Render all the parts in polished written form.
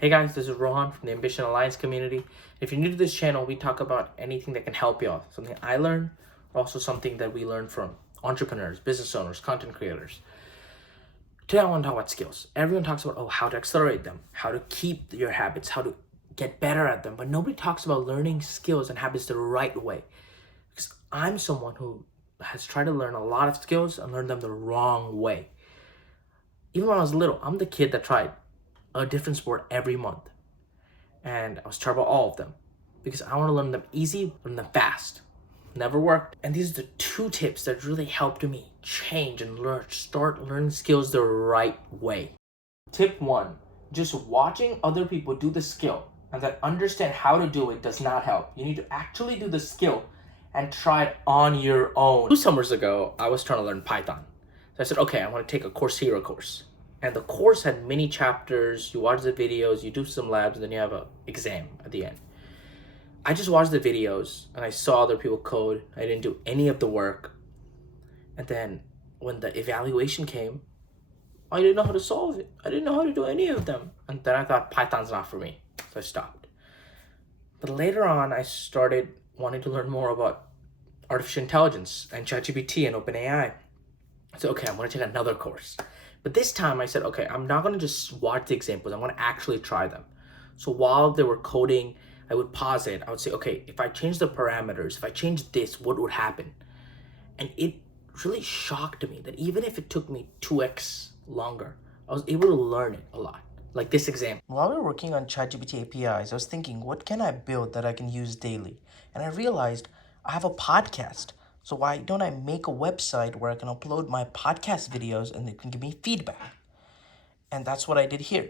Hey guys, this is Rohan from the Ambition Alliance community. If you're new to this channel, we talk about anything that can help you out. Something I learned, or also something that we learn from entrepreneurs, business owners, content creators. Today I want to talk about skills. Everyone talks about how to accelerate them, how to keep your habits, how to get better at them, but nobody talks about learning skills and habits the right way. Because I'm someone who has tried to learn a lot of skills and learned them the wrong way. Even when I was little, I'm the kid that tried a different sport every month. And I was terrible at all of them because I want to learn them easy, learn them fast. Never worked. And these are the two tips that really helped me change and start learning skills the right way. Tip one, just watching other people do the skill and then understand how to do it does not help. You need to actually do the skill and try it on your own. 2 summers ago, I was trying to learn Python. So I said, okay, I want to take a Course Hero course. And the course had many chapters. You watch the videos, you do some labs, and then you have an exam at the end. I just watched the videos and I saw other people code. I didn't do any of the work. And then when the evaluation came, I didn't know how to solve it. I didn't know how to do any of them. And then I thought Python's not for me. So I stopped. But later on, I started wanting to learn more about artificial intelligence and ChatGPT and OpenAI. I said, okay, I'm going to take another course. But this time I said, okay, I'm not going to just watch the examples. I'm going to actually try them. So while they were coding, I would pause it. I would say, okay, if I change the parameters, if I change this, what would happen? And it really shocked me that even if it took me 2x longer, I was able to learn it a lot. Like this example. While we were working on ChatGPT APIs, I was thinking, what can I build that I can use daily? And I realized I have a podcast. So why don't I make a website where I can upload my podcast videos and they can give me feedback? And that's what I did here.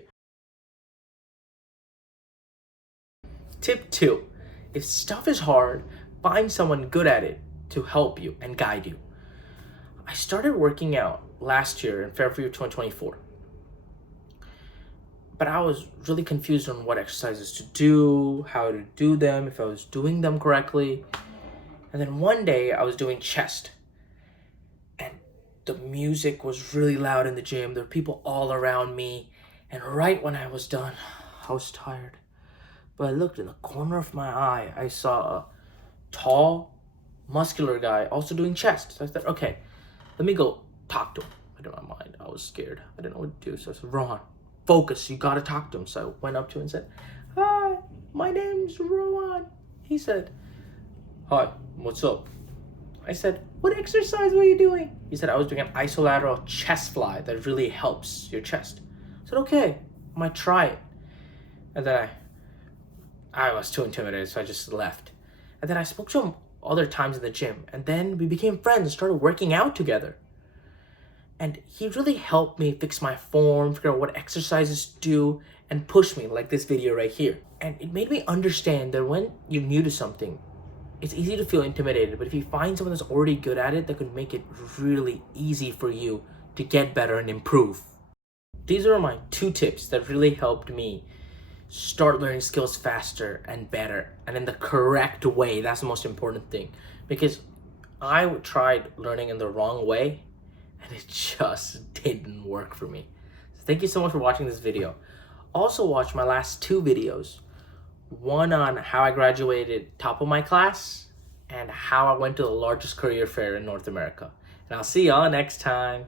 Tip 2, if stuff is hard, find someone good at it to help you and guide you. I started working out last year in February 2024. But I was really confused on what exercises to do, how to do them, if I was doing them correctly. And then one day I was doing chest and the music was really loud in the gym. There were people all around me. And right when I was done, I was tired. But I looked in the corner of my eye. I saw a tall, muscular guy also doing chest. So I thought, okay, let me go talk to him. I didn't my mind. I was scared. I didn't know what to do. So I said, Rohan, focus. You got to talk to him. So I went up to him and said, hi, my name's Rohan. He said, hi, what's up? I said, what exercise were you doing? He said, I was doing an isolateral chest fly that really helps your chest. I said, okay, I might try it. And then I was too intimidated, so I just left. And then I spoke to him other times in the gym. And then we became friends and started working out together. And he really helped me fix my form, figure out what exercises to do, and push me like this video right here. And it made me understand that when you're new to something, it's easy to feel intimidated, but if you find someone that's already good at it, that could make it really easy for you to get better and improve. These are my 2 tips that really helped me start learning skills faster and better and in the correct way. That's the most important thing, because I tried learning in the wrong way and it just didn't work for me. So thank you so much for watching this video. Also watch my last 2 videos. One on how I graduated top of my class and how I went to the largest career fair in North America. And I'll see y'all next time.